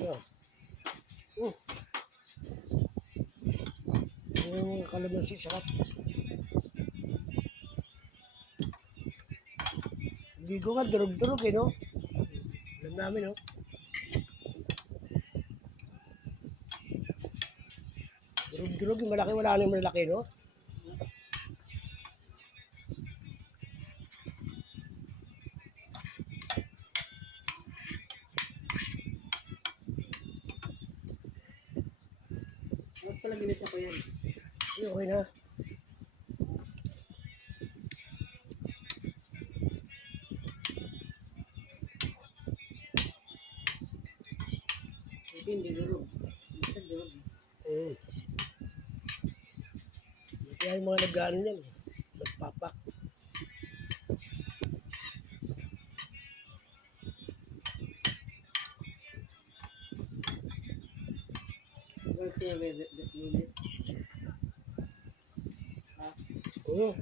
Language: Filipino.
Yo. Uh. Yung kalamansi sarap. Hindi ko nga durog-durog eh, no? Alam namin, no? Durog-durog yung malaki, wala nang malaki, no? Huwag pala ginisa ko yan. Ay, okay na. Hindi, hindi durog. Basta durog. Mm. Kaya yung mga nag-ano yan, eh. 哦。